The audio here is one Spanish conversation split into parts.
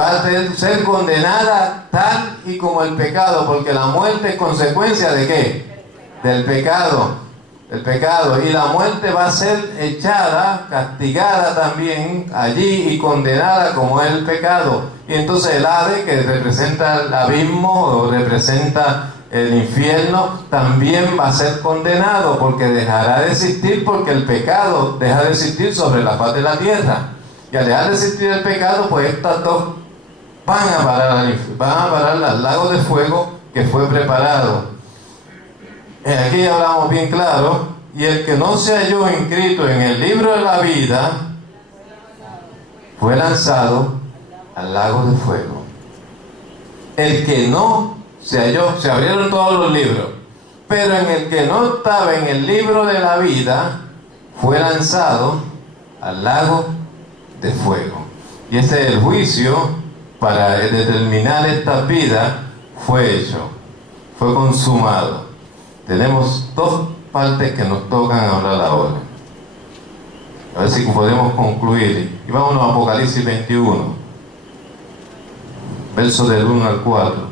va a ser condenada tal y como el pecado, porque la muerte es consecuencia ¿de qué? Del pecado. El pecado, y la muerte va a ser echada, castigada también allí y condenada como es el pecado. Y entonces el Hades, que representa el abismo o representa el infierno, también va a ser condenado, porque dejará de existir, porque el pecado deja de existir sobre la faz de la tierra. Y al dejar de existir el pecado, pues estas dos van a parar al lago de fuego que fue preparado. Aquí hablamos bien claro: y el que no se halló inscrito en el libro de la vida fue lanzado al lago de fuego. El que no se halló, se abrieron todos los libros, pero en el que no estaba en el libro de la vida fue lanzado al lago de fuego. Y ese es el juicio para determinar esta vida. Fue hecho, fue consumado. Tenemos dos partes que nos tocan hablar ahora. A ver si podemos concluir. Y vámonos a Apocalipsis 21, versos del 1 al 4.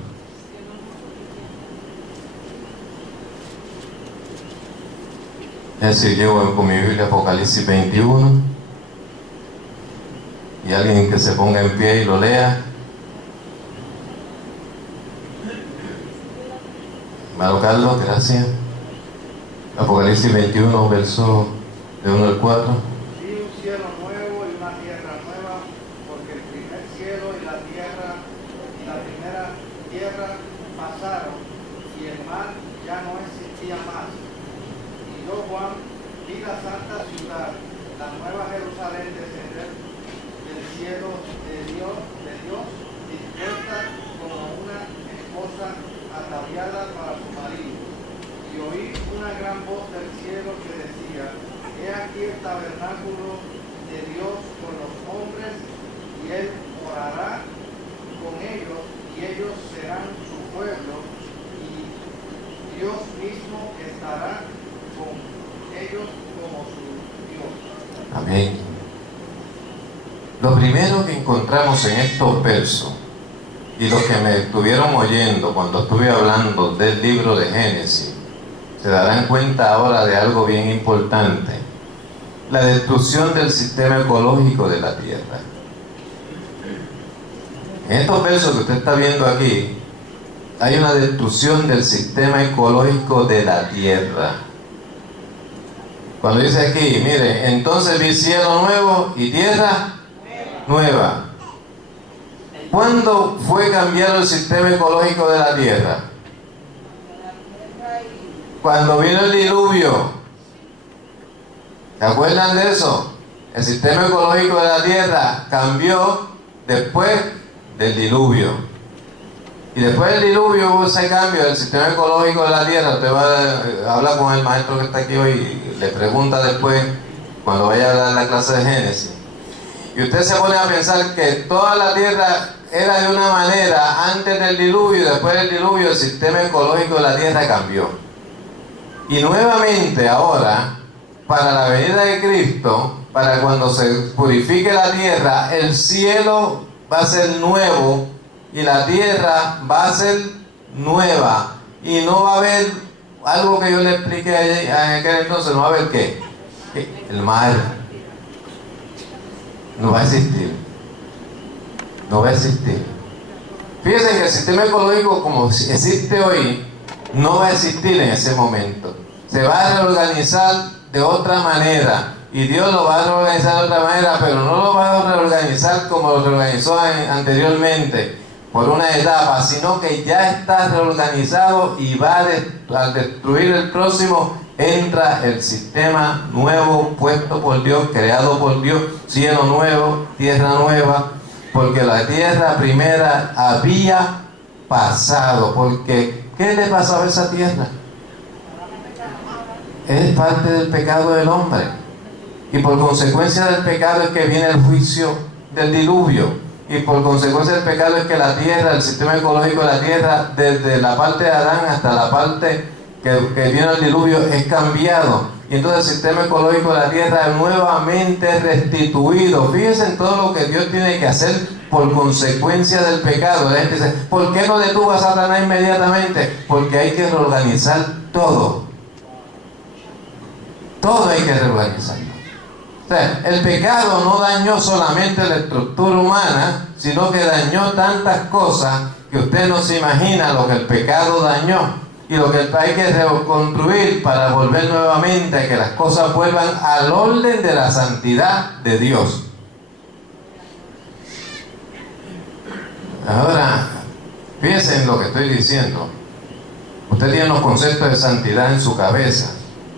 Es decir, llevo con mi Biblia Apocalipsis 21. Y alguien que se ponga en pie y lo lea. Hermano Carlos, gracias. Apocalipsis 21, verso de 1 al 4. Vi un cielo nuevo y una tierra nueva, porque el primer cielo y la primera tierra pasaron, y el mar ya no existía más. Y yo, Juan, vi la santa ciudad, la nueva Jerusalén, descender del cielo de Dios, dispuesta como una esposa ataviada para su marido. Y oí una gran voz del cielo que decía: He aquí el tabernáculo de Dios con los hombres, y Él morará con ellos, y ellos serán su pueblo, y Dios mismo estará con ellos como su Dios. Amén. Lo primero que encontramos en estos versos, y los que me estuvieron oyendo cuando estuve hablando del libro de Génesis, se darán cuenta ahora de algo bien importante: la destrucción del sistema ecológico de la tierra. En estos versos que usted está viendo aquí, hay una destrucción del sistema ecológico de la tierra. Cuando dice aquí, mire, entonces vi cielo nuevo y tierra nueva. ¿Cuándo fue cambiado el sistema ecológico de la tierra? Cuando vino el diluvio. ¿Se acuerdan de eso? El sistema ecológico de la tierra cambió después del diluvio. Y después del diluvio hubo ese cambio del sistema ecológico de la tierra. Usted va a hablar con el maestro que está aquí hoy y le pregunta después, cuando vaya a dar la clase de Génesis. Y usted se pone a pensar que toda la tierra era de una manera antes del diluvio, y después del diluvio el sistema ecológico de la tierra cambió. Y nuevamente ahora, para la venida de Cristo, para cuando se purifique la tierra, el cielo va a ser nuevo y la tierra va a ser nueva. Y no va a haber algo que yo le expliqué en aquel entonces. No va a haber ¿qué? El mar. No va a existir. No va a existir. Fíjense que el sistema ecológico como existe hoy no va a existir en ese momento. Se va a reorganizar de otra manera, y Dios lo va a reorganizar de otra manera, pero no lo va a reorganizar como lo reorganizó anteriormente por una etapa, sino que ya está reorganizado, y va a destruir el próximo. Entra el sistema nuevo puesto por Dios, creado por Dios, cielo nuevo, tierra nueva, porque la tierra primera había pasado. Porque ¿qué le pasaba a esa tierra? Es parte del pecado del hombre, y por consecuencia del pecado es que viene el juicio del diluvio, y por consecuencia del pecado es que la tierra, el sistema ecológico de la tierra, desde la parte de Adán hasta la parte que viene el diluvio, es cambiado. y entonces el sistema ecológico de la tierra es nuevamente restituido. Fíjense en todo lo que Dios tiene que hacer por consecuencia del pecado. La gente dice, ¿por qué no detuvo a Satanás inmediatamente? Porque hay que reorganizar todo. Todo hay que reorganizarlo. O sea, el pecado no dañó solamente la estructura humana, sino que dañó tantas cosas que usted no se imagina lo que el pecado dañó. Y lo que hay que reconstruir para volver nuevamente a que las cosas vuelvan al orden de la santidad de Dios. Ahora, fíjense en lo que estoy diciendo. Usted tiene unos conceptos de santidad en su cabeza.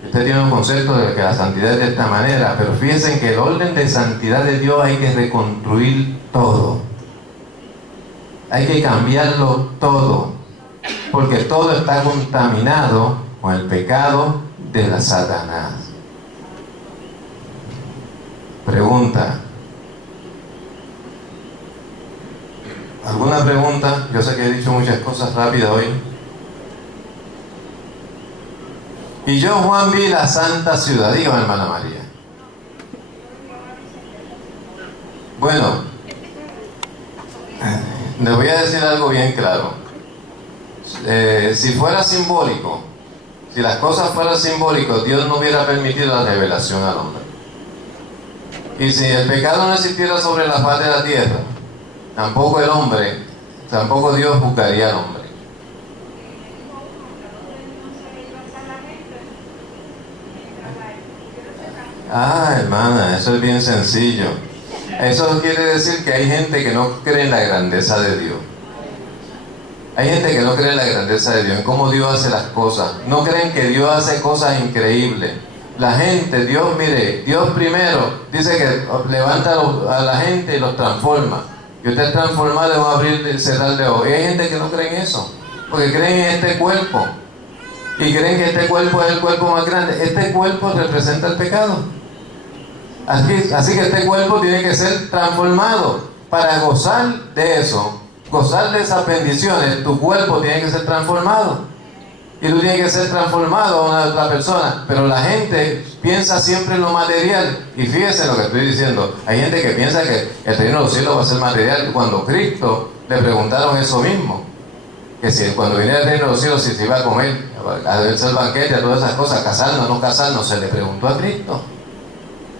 Usted tiene un concepto de que la santidad es de esta manera, pero fíjense en que el orden de santidad de Dios hay que reconstruir todo. Hay que cambiarlo todo, porque todo está contaminado con el pecado de la Satanás. Pregunta. ¿Alguna pregunta? Yo sé que he dicho muchas cosas rápidas hoy. Y yo, Juan, vi la santa ciudad. Dígame, hermana María. Bueno, les voy a decir algo bien claro. Si fuera simbólico, si las cosas fueran simbólicas, Dios no hubiera permitido la revelación al hombre. Y si el pecado no existiera sobre la faz de la tierra, tampoco tampoco Dios juzgaría al hombre. Hermana, eso es bien sencillo. Eso quiere decir que hay gente que no cree en la grandeza de Dios. Hay gente que no cree en la grandeza de Dios, en cómo Dios hace las cosas. No creen que Dios hace cosas increíbles. La gente, Dios primero dice que levanta a la gente y los transforma. Y usted es transformado en un abrir y cerrar de ojos. Y hay gente que no cree en eso, porque creen en este cuerpo. Y creen que este cuerpo es el cuerpo más grande. Este cuerpo representa el pecado. Así que este cuerpo tiene que ser transformado. Para gozar de eso, gozar de esas bendiciones, tu cuerpo tiene que ser transformado. Y tú tienes que ser transformado a una otra persona. Pero la gente piensa siempre en lo material. Y fíjense lo que estoy diciendo. Hay gente que piensa que el reino de los cielos va a ser material. Cuando Cristo le preguntaron eso mismo, que si cuando viniera el reino de los cielos, si se iba a comer, a hacer banquete, a todas esas cosas, casarnos, no casarnos, se le preguntó a Cristo.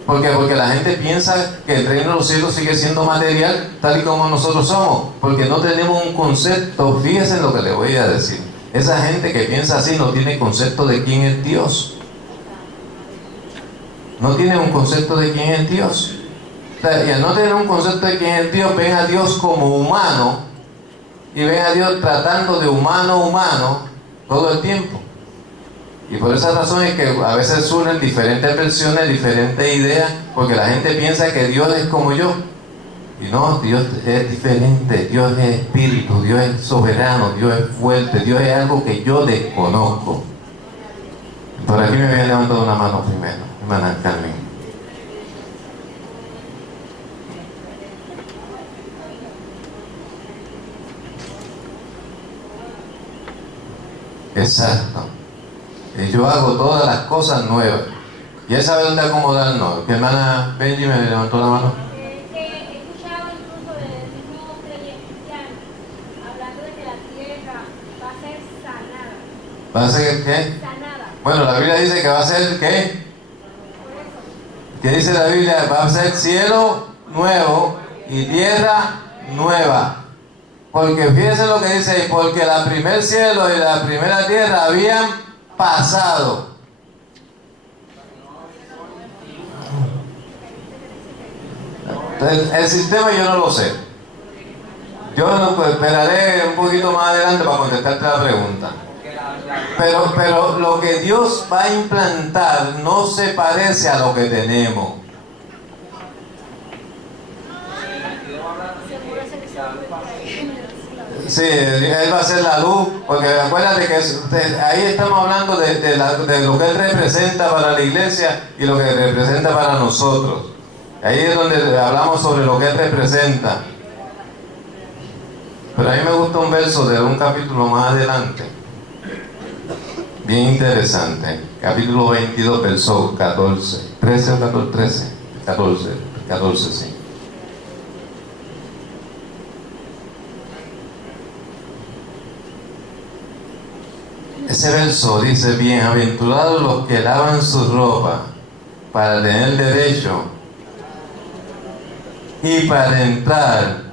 ¿Por qué? Porque la gente piensa que el reino de los cielos sigue siendo material tal y como nosotros somos, porque no tenemos un concepto. Fíjense en lo que le voy a decir. Esa gente que piensa así no tiene concepto de quién es Dios. No tiene un concepto de quién es Dios. O sea, y al no tener un concepto de quién es Dios, ven a Dios como humano y ven a Dios tratando de humano a humano todo el tiempo. Y por esa razón es que a veces surgen diferentes versiones, diferentes ideas, porque la gente piensa que Dios es como yo. Y no, Dios es diferente, Dios es espíritu, Dios es soberano, Dios es fuerte, Dios es algo que yo desconozco. Por aquí me había levantado una mano primero, hermana Carmen. Exacto. Y yo hago todas las cosas nuevas. Y él sabe dónde acomodarnos. Que hermana Benji me levantó la mano. He escuchado incluso de mismos creyentes cristianos hablando de que la tierra va a ser sanada. ¿Va a ser qué? Sanada. Bueno, la Biblia dice que va a ser ¿qué? ¿Qué dice la Biblia? Va a ser cielo nuevo y tierra nueva. Porque fíjense lo que dice ahí, porque el primer cielo y la primera tierra habían pasado. El sistema yo no lo sé. Yo pues, esperaré un poquito más adelante para contestarte la pregunta. Pero lo que Dios va a implantar no se parece a lo que tenemos. Sí, Él va a ser la luz, porque acuérdate que ahí estamos hablando de lo que Él representa para la iglesia y lo que representa para nosotros. Ahí es donde hablamos sobre lo que Él representa. Pero a mí me gusta un verso de un capítulo más adelante, bien interesante. Capítulo 22, verso 14. 13 o 14, 13. 14, 14, sí. Ese verso dice: bienaventurados los que lavan su ropa para tener derecho y para entrar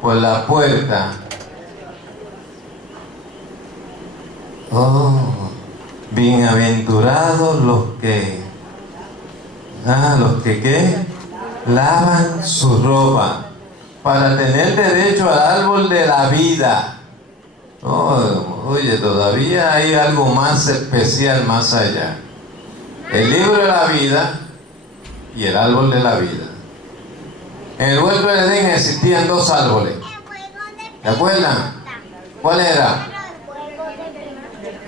por la puerta. Oh, bienaventurados los que ¿qué? Lavan su ropa para tener derecho al árbol de la vida. Oh, oye, todavía hay algo más especial más allá. El libro de la vida y el árbol de la vida. En el huerto de Edén existían dos árboles. ¿Se acuerdan? ¿Cuál era?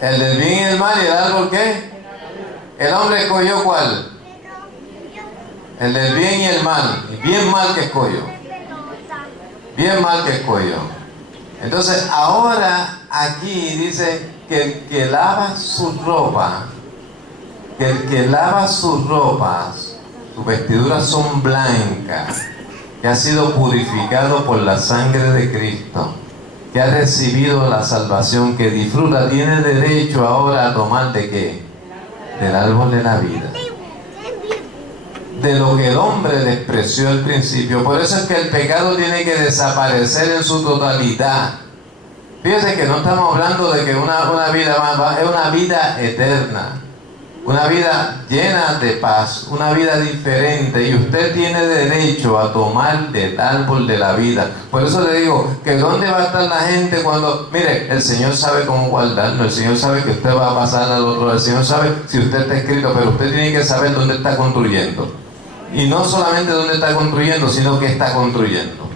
El del bien y el mal. ¿Y el árbol qué? El hombre escogió ¿cuál? El del bien y el mal. Y bien mal que escogió. Bien mal que escogió. Entonces ahora aquí dice que el que lava su ropa, sus vestiduras son blancas, que ha sido purificado por la sangre de Cristo, que ha recibido la salvación, que disfruta, tiene derecho ahora a tomar ¿de qué? Del árbol de la vida, de lo que el hombre despreció al principio. Por eso es que el pecado tiene que desaparecer en su totalidad. Fíjense que no estamos hablando de que una vida más baja, es una vida eterna, una vida llena de paz, una vida diferente, y usted tiene derecho a tomar del árbol de la vida. Por eso le digo que ¿dónde va a estar la gente cuando, mire, el Señor sabe cómo guardarlo, el Señor sabe que usted va a pasar al otro, el Señor sabe si usted está escrito, pero usted tiene que saber dónde está construyendo. Y no solamente dónde está construyendo, sino qué está construyendo.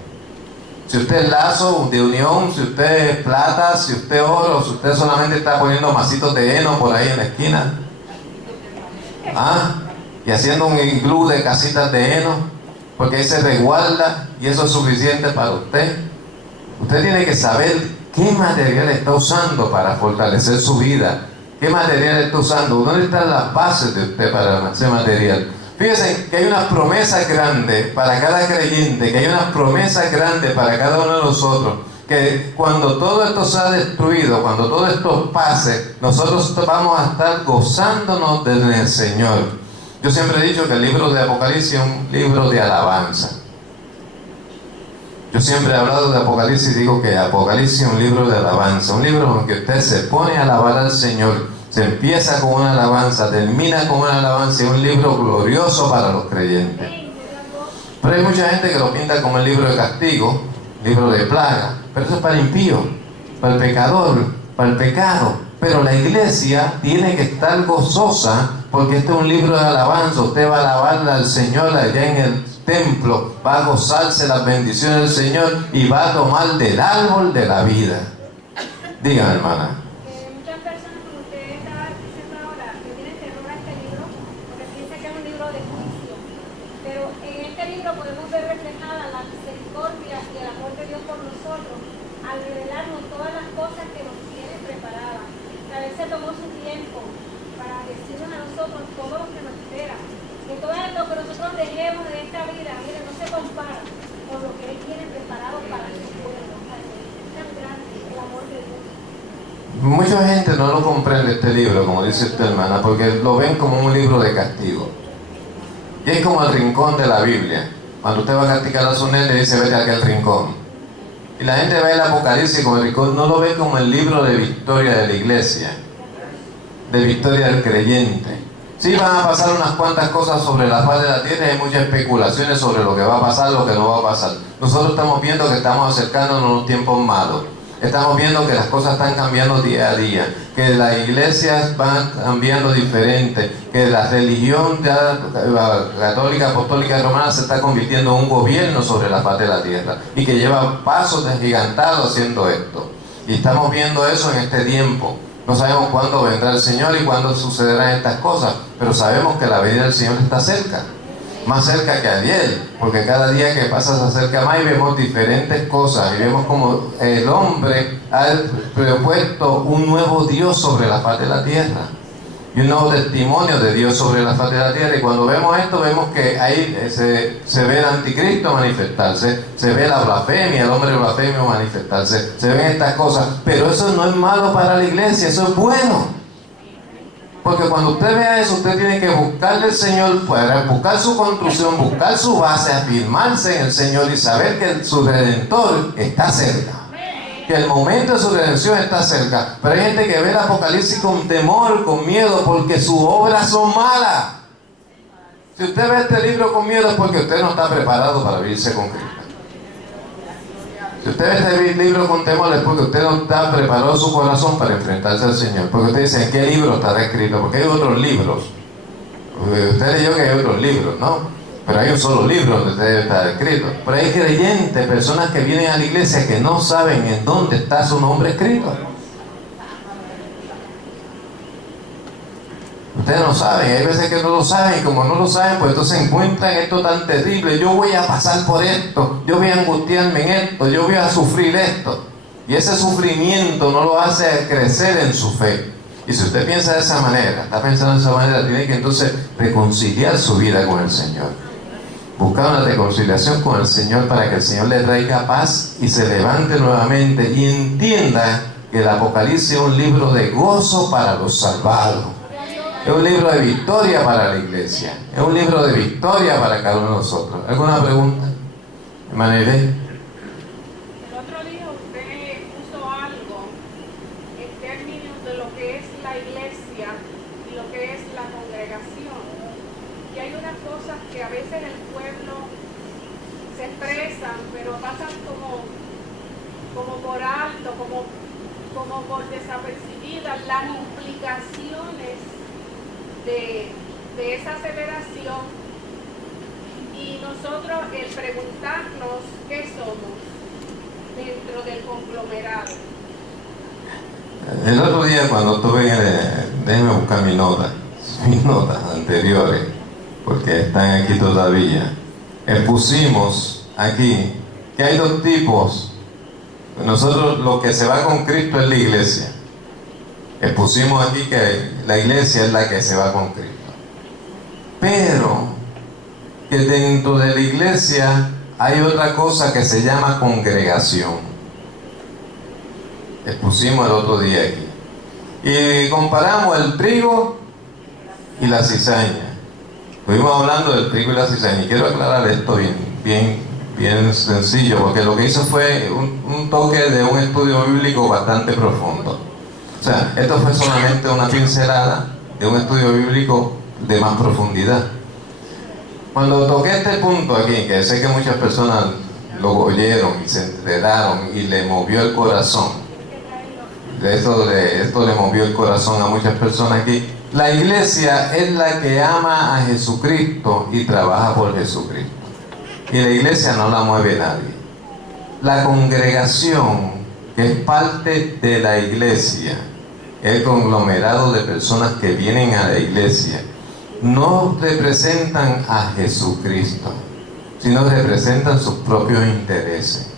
Si usted es lazo de unión, si usted es plata, si usted es oro, si usted solamente está poniendo masitos de heno por ahí en la esquina, y haciendo un iglú de casitas de heno, porque ahí se resguarda y eso es suficiente para usted. Usted tiene que saber qué material está usando para fortalecer su vida, qué material está usando, dónde están las bases de usted para ese material. Fíjense que hay unas promesas grandes para cada creyente, que hay unas promesas grandes para cada uno de nosotros, que cuando todo esto sea destruido, cuando todo esto pase, nosotros vamos a estar gozándonos del Señor. Yo siempre he dicho que el libro de Apocalipsis es un libro de alabanza. Yo siempre he hablado de Apocalipsis y digo que Apocalipsis es un libro de alabanza, un libro en que usted se pone a alabar al Señor. Se empieza con una alabanza, termina con una alabanza, y un libro glorioso para los creyentes. Pero hay mucha gente que lo pinta como el libro de castigo, libro de plaga, pero eso es para el impío, para el pecador, para el pecado. Pero la iglesia tiene que estar gozosa, porque este es un libro de alabanza. Usted va a alabarle al Señor allá en el templo, va a gozarse las bendiciones del Señor y va a tomar del árbol de la vida. Dígame, hermana. Mucha gente no lo comprende este libro, como dice usted, hermana, porque lo ven como un libro de castigo. Y es como el rincón de la Biblia. Cuando usted va a castigar a su nene, le dice: vete a aquel rincón. Y la gente ve el Apocalipsis como el rincón, no lo ve como el libro de victoria de la iglesia, de victoria del creyente. Sí, van a pasar unas cuantas cosas sobre la faz de la tierra, y hay muchas especulaciones sobre lo que va a pasar, lo que no va a pasar. Nosotros estamos viendo que estamos acercándonos a unos tiempos malos. Estamos viendo que las cosas están cambiando día a día, que las iglesias van cambiando diferente, que la religión católica, apostólica y romana se está convirtiendo en un gobierno sobre la faz de la tierra, y que lleva pasos desgigantados haciendo esto. Y estamos viendo eso en este tiempo. No sabemos cuándo vendrá el Señor y cuándo sucederán estas cosas, pero sabemos que la venida del Señor está cerca. más cerca que ayer, porque cada día que pasa se acerca más y vemos diferentes cosas, y vemos como el hombre ha propuesto un nuevo Dios sobre la faz de la tierra, y un nuevo testimonio de Dios sobre la faz de la tierra. Y cuando vemos esto, vemos que ahí se ve el anticristo manifestarse, se ve la blasfemia, el hombre blasfemio manifestarse, se ven estas cosas, pero eso no es malo para la iglesia, eso es bueno. Porque cuando usted vea eso, usted tiene que buscarle al Señor, para buscar su construcción, buscar su base, afirmarse en el Señor y saber que su Redentor está cerca, que el momento de su redención está cerca. Pero hay gente que ve el Apocalipsis con temor, con miedo, porque sus obras son malas. Si usted ve este libro con miedo es porque usted no está preparado para vivirse con Cristo. Si usted ve este libro con temor es porque usted no está preparado su corazón para enfrentarse al Señor. Porque usted dice, ¿en qué libro estará escrito? Porque hay otros libros. Usted leyó que hay otros libros, ¿no? Pero hay un solo libro donde usted está escrito. Pero hay creyentes, personas que vienen a la iglesia que no saben en dónde está su nombre escrito. Ustedes no saben, hay veces que no lo saben, y como no lo saben, pues entonces encuentran esto tan terrible. Yo voy a pasar por esto, yo voy a angustiarme en esto, yo voy a sufrir esto. Y ese sufrimiento no lo hace crecer en su fe. Y si usted piensa de esa manera, está pensando de esa manera, tiene que entonces reconciliar su vida con el Señor. Buscar una reconciliación con el Señor para que el Señor le traiga paz y se levante nuevamente y entienda que el Apocalipsis es un libro de gozo para los salvados. Es un libro de victoria para la iglesia. Es un libro de victoria para cada uno de nosotros. ¿Alguna pregunta? Hermana Irene. El otro día usted puso algo en términos de lo que es la iglesia y lo que es la congregación. Y hay unas cosas que a veces el pueblo se expresan, pero pasan como por alto, como por desapercibidas las implicaciones de esa aseveración, y nosotros el preguntarnos qué somos dentro del conglomerado. El otro día cuando estuve déjenme buscar mis notas anteriores, porque están aquí todavía. Expusimos aquí que hay dos tipos. Nosotros lo que se va con Cristo es la iglesia. Expusimos aquí que la iglesia es la que se va con Cristo, pero que dentro de la iglesia hay otra cosa que se llama congregación. Expusimos el otro día aquí y comparamos el trigo y la cizaña. Estuvimos hablando del trigo y la cizaña, y quiero aclarar esto bien sencillo, porque lo que hizo fue un toque de un estudio bíblico bastante profundo. O sea, esto fue solamente una pincelada de un estudio bíblico de más profundidad. Cuando toqué este punto aquí, que sé que muchas personas lo oyeron y se enteraron y le movió el corazón, esto le movió el corazón a muchas personas aquí. La iglesia es la que ama a Jesucristo y trabaja por Jesucristo. Y la iglesia no la mueve nadie. La congregación, que es parte de la iglesia, el conglomerado de personas que vienen a la iglesia, no representan a Jesucristo, sino representan sus propios intereses,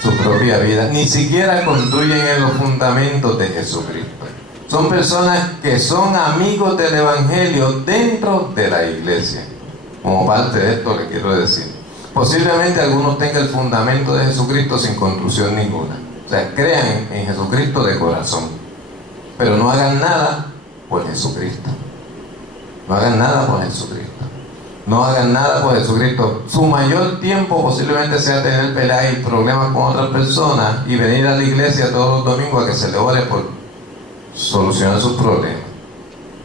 su propia vida. Ni siquiera construyen en los fundamentos de Jesucristo. Son personas que son amigos del Evangelio dentro de la iglesia. Como parte de esto le quiero decir, posiblemente algunos tengan el fundamento de Jesucristo sin construcción ninguna. O sea, crean en Jesucristo de corazón, pero no hagan nada por Jesucristo. No hagan nada por Jesucristo. No hagan nada por Jesucristo. Su mayor tiempo posiblemente sea tener peleas y problemas con otras personas y venir a la iglesia todos los domingos a que se le ore por solucionar sus problemas.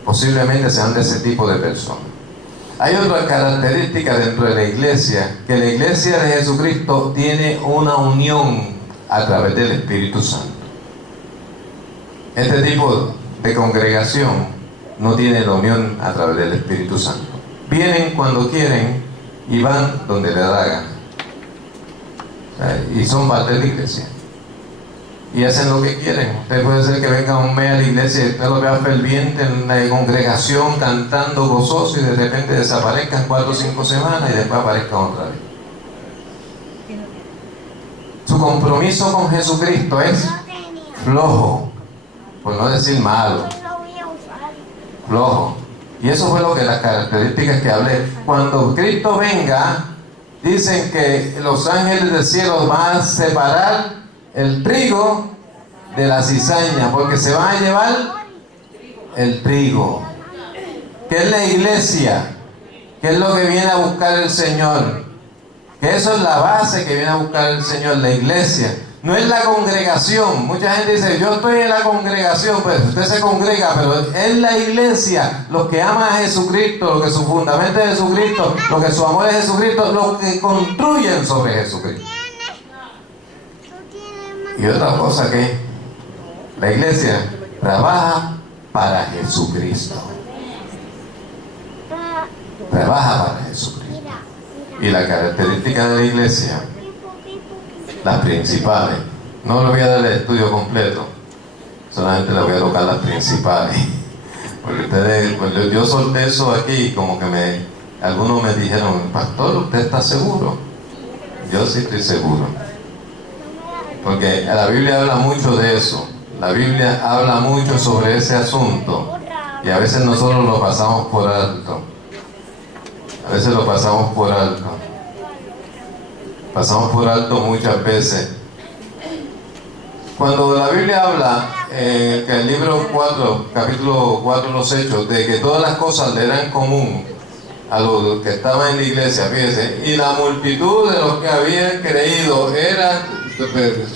Posiblemente sean de ese tipo de personas. Hay otra característica dentro de la iglesia, que la iglesia de Jesucristo tiene una unión a través del Espíritu Santo. Este tipo de congregación no tiene la unión a través del Espíritu Santo. Vienen cuando quieren y van donde le da la gana. Y son parte de la iglesia. y hacen lo que quieren. Usted puede ser que venga un mes a la iglesia y usted lo vea ferviente en la congregación, cantando gozoso, y de repente desaparezcan 4 o 5 semanas y después aparezcan otra vez. Su compromiso con Jesucristo es flojo, por no decir malo, flojo. Y eso fue lo que las características que hablé. Cuando Cristo venga, dicen que los ángeles del cielo van a separar el trigo de la cizaña, porque se van a llevar el trigo, que es la iglesia, que es lo que viene a buscar el Señor, que eso es la base que viene a buscar el Señor, la iglesia. No es la congregación. Mucha gente dice, yo estoy en la congregación. Pues usted se congrega, pero es la iglesia, los que aman a Jesucristo, lo que su fundamento es Jesucristo, lo que su amor es Jesucristo, los que construyen sobre Jesucristo. Y otra cosa que la iglesia trabaja para Jesucristo. Trabaja para Jesucristo. Y la característica de la iglesia, las principales, no le voy a dar el estudio completo, solamente le voy a tocar las principales, porque ustedes, pues yo solté eso aquí, como que algunos me dijeron, pastor, ¿usted está seguro? Yo sí estoy seguro, porque la Biblia habla mucho de eso, la Biblia habla mucho sobre ese asunto, y a veces nosotros lo pasamos por alto, a veces lo pasamos por alto. Pasamos por alto muchas veces. Cuando la Biblia habla, que el libro 4, capítulo 4, los Hechos, de que todas las cosas le eran común a los que estaban en la iglesia, fíjense, y la multitud de los que habían creído era,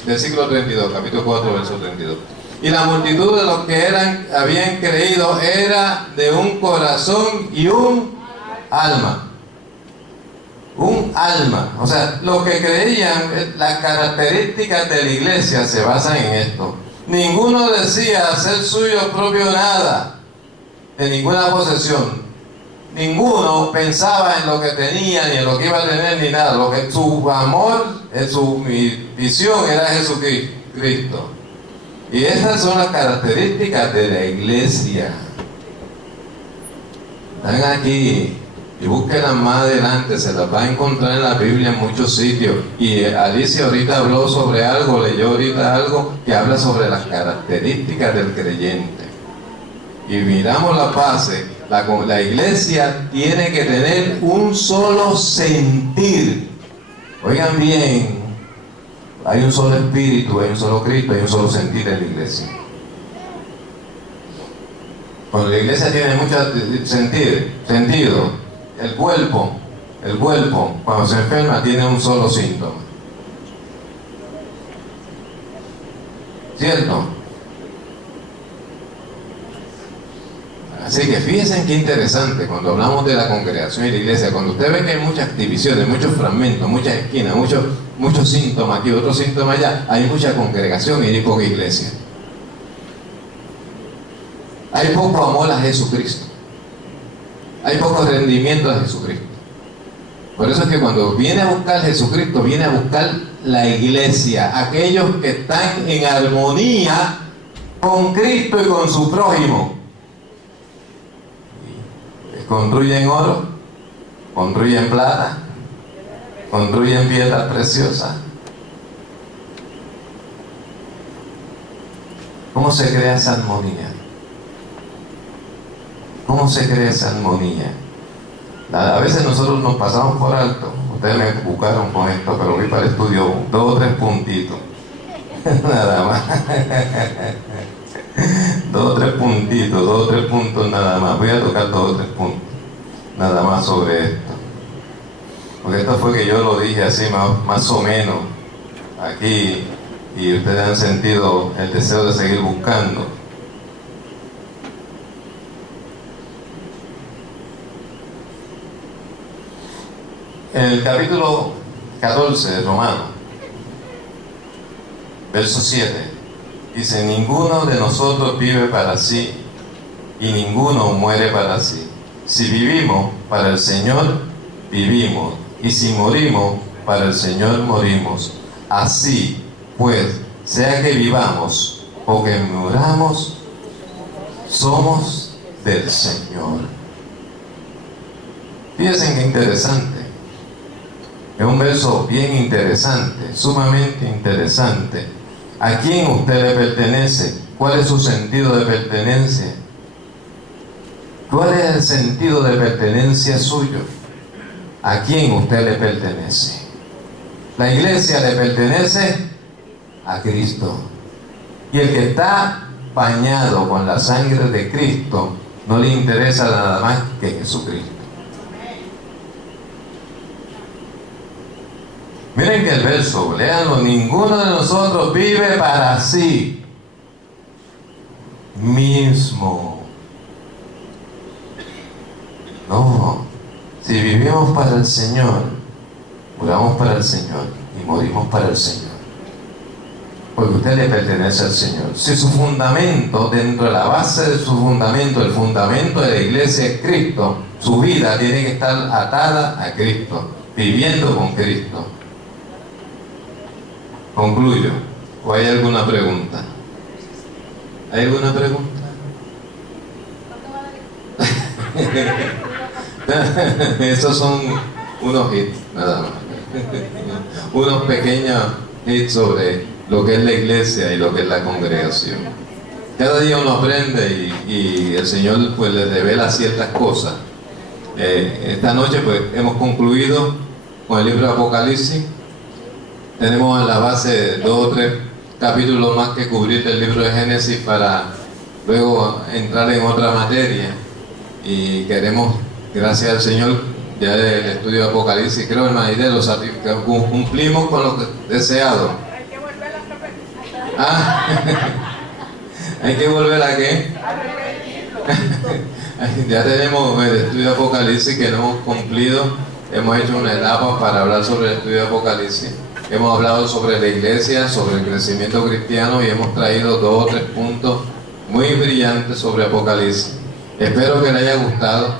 versículo 32, capítulo 4, verso 32. Y la multitud de los que habían creído era de un corazón y un alma. Un alma. O sea, los que creían, las características de la iglesia se basan en esto. Ninguno decía hacer suyo propio nada, de ninguna posesión. Ninguno pensaba en lo que tenía, ni en lo que iba a tener, ni nada. Lo que su amor, su visión era Jesucristo. Y esas son las características de la iglesia. Están aquí. Y búsquenlas más adelante, se las va a encontrar en la Biblia en muchos sitios. Y Alicia ahorita habló sobre algo, leyó ahorita algo que habla sobre las características del creyente. Y miramos la base, la iglesia tiene que tener un solo sentir. Oigan bien, hay un solo espíritu, hay un solo Cristo, hay un solo sentir en la iglesia. Cuando la iglesia tiene mucho sentido, el cuerpo, cuando se enferma, tiene un solo síntoma. ¿Cierto? Así que fíjense qué interesante cuando hablamos de la congregación y la iglesia, cuando usted ve que hay muchas divisiones, muchos fragmentos, muchas esquinas, muchos síntomas aquí, otros síntomas allá, hay mucha congregación y hay poca iglesia. Hay poco amor a Jesucristo. Hay poco rendimiento a Jesucristo. Por eso es que cuando viene a buscar Jesucristo, viene a buscar la iglesia, aquellos que están en armonía con Cristo y con su prójimo. Construyen oro, construyen plata, construyen piedras preciosas. ¿Cómo se crea esa armonía? ¿Cómo se crea esa armonía? A veces nosotros nos pasamos por alto. Ustedes me buscaron con esto, pero voy para el estudio 2 o 3 puntitos. Nada más. 2 o 3 puntitos, 2 o 3 puntos nada más. Voy a tocar 2 o 3 puntos nada más sobre esto. Porque esto fue que yo lo dije así más o menos aquí, y ustedes han sentido el deseo de seguir buscando. En el capítulo 14 de Romanos, verso 7, dice: ninguno de nosotros vive para sí y ninguno muere para sí. Si vivimos, para el Señor vivimos, y si morimos, para el Señor morimos. Así pues, sea que vivamos o que muramos, somos del Señor. Fíjense qué interesante. Es un verso bien interesante, sumamente interesante. ¿A quién usted le pertenece? ¿Cuál es su sentido de pertenencia? ¿Cuál es el sentido de pertenencia suyo? ¿A quién usted le pertenece? La iglesia le pertenece a Cristo. Y el que está bañado con la sangre de Cristo, no le interesa nada más que Jesucristo. Miren que el verso, léanlo, ninguno de nosotros vive para sí mismo. No, si vivimos para el Señor, muramos para el Señor y morimos para el Señor. Porque usted le pertenece al Señor. Si su fundamento, dentro de la base de su fundamento, el fundamento de la iglesia es Cristo, su vida tiene que estar atada a Cristo, viviendo con Cristo. Concluyo. ¿O hay alguna pregunta? ¿Hay alguna pregunta? Esos son unos hits, nada más. Unos pequeños hits sobre lo que es la iglesia y lo que es la congregación. Cada día uno aprende y el Señor pues le revela ciertas cosas. Esta noche pues hemos concluido con el libro de Apocalipsis. Tenemos en la base 2 o 3 capítulos más que cubrir del libro de Génesis para luego entrar en otra materia. Y queremos, gracias al Señor, ya el estudio de Apocalipsis, creo, hermano, cumplimos con lo deseado. Hay que volver a repetir. ¿Hay que volver a qué? Ya tenemos el estudio de Apocalipsis que no hemos cumplido. Hemos hecho una etapa para hablar sobre el estudio de Apocalipsis. Hemos hablado sobre la iglesia, sobre el crecimiento cristiano y hemos traído 2 o 3 puntos muy brillantes sobre Apocalipsis. Espero que les haya gustado.